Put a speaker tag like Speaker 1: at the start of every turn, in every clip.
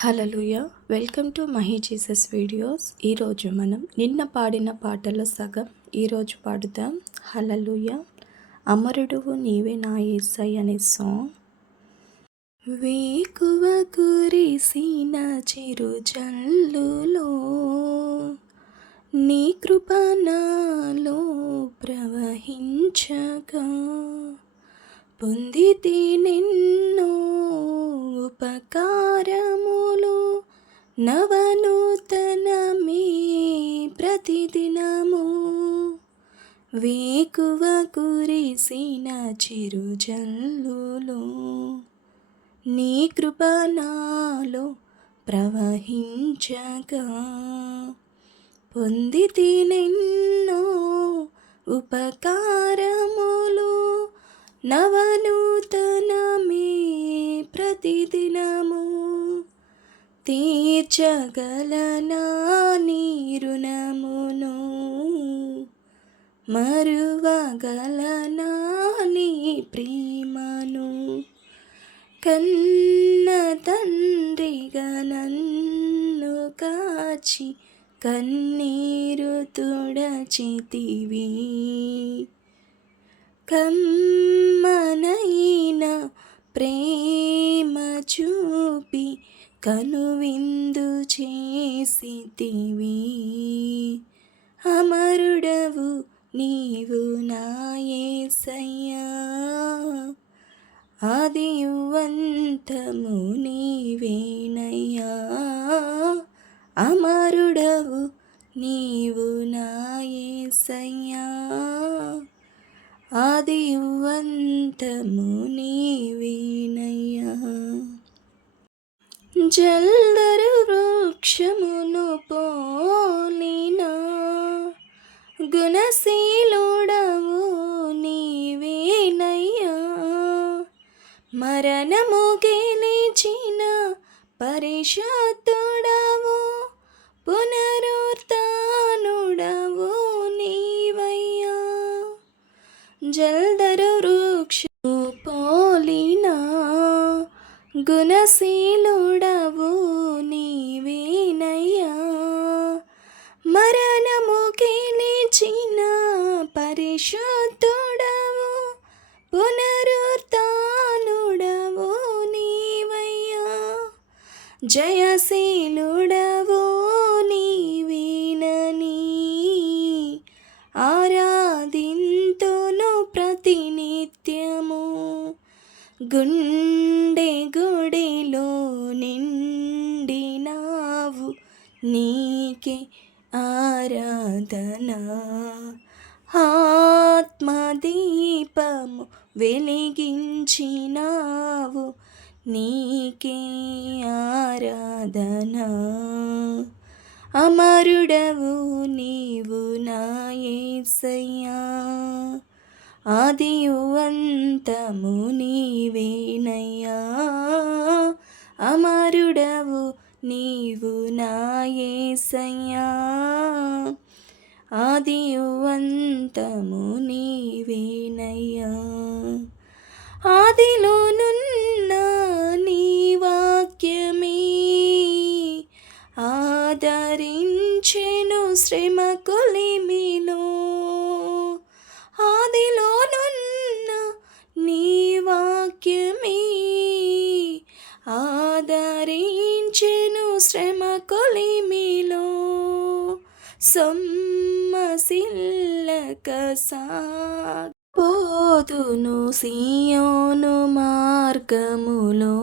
Speaker 1: Hallelujah welcome to Mahi Jesus videos. ఈరోజు మనం నిన్న పాడిన పాటలో సగం ఈరోజు పాడుదాం. హలలుయ అమరుడువు నీవే నా ఏసై అనే సాంగ్. వేకువ కురిసిన చిరు జల్లులో నీ కృప నాలో ప్రవహించగా పొందితే నిన్నో ఉపకారములు నవనూతనమే ప్రతిదినము. వేకువ కురిసిన చిరుజల్లులో నీ కృప నాలో ప్రవహించగా. పొందితి నిన్నో ఉపకారములు నవనూతనమే ప్రతిదినము. తీర్చగలనా నీరునమును మరువగలనా నీ ప్రేమను? కన్న తండ్రిగా నన్ను కాచి కన్నీరు తుడచితివి. కమ్మనైన ప్రేమ చూపి కనువిందు చేసితివి. అమరుడవు నీవు నాయసయ్యా ఆదివంతము నీవేనయ్యా. అమరుడవు నీవు నాయసయ్యా ఆదివంతము జల్దరు వృక్షమును పోలినా గుణశీలుడవు నీవేనయ్యా. మరణము గెలిచిన పరిషత్తుడవు నీవయ్యా. జల్దరు వృక్షము పోలినా గుణశీ జయశీలుడవు నీవీనని ఆరాధింతును ప్రతినిత్యము. గుండె గుడిలో నిండినావు నీకే ఆరాధన. ఆత్మదీపము వెలిగించినావు నీకే ఆరాధనా. అమరుడవు నీవు నాయసయ్యా ఆదియువంతము నీవేనయ్యా. అమరుడవు నీవు నాయసయ్యా ఆదియువంతము నీవేనయ్యా. ఆదిలో శ్రమ కొలిమిలో ఆదిలోనున్న నీ వాక్యమే. ఆదరించెను శ్రమ కొలిమిలో. సొమ్మసిల్లక పోదును సియోను మార్గములో.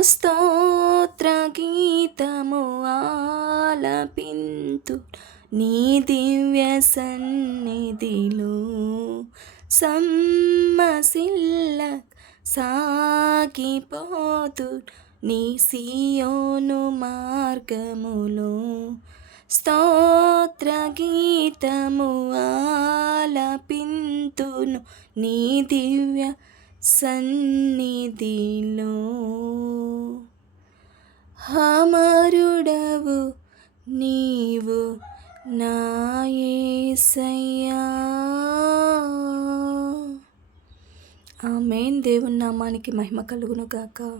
Speaker 1: స్తోత్ర గీతము ఆలపింతు నీ దివ్య సన్నిధిలో. సమ్మసిల్ల సాగిపోతు నీ సియోను మార్గములో. స్తోత్ర గీతము ఆలపింతును నీ దివ్య సన్నిధిలో హమరుడవు నీవు నాయసయ్యా. ఆమెన్. దేవుని నామానికి మహిమ కలుగును గాక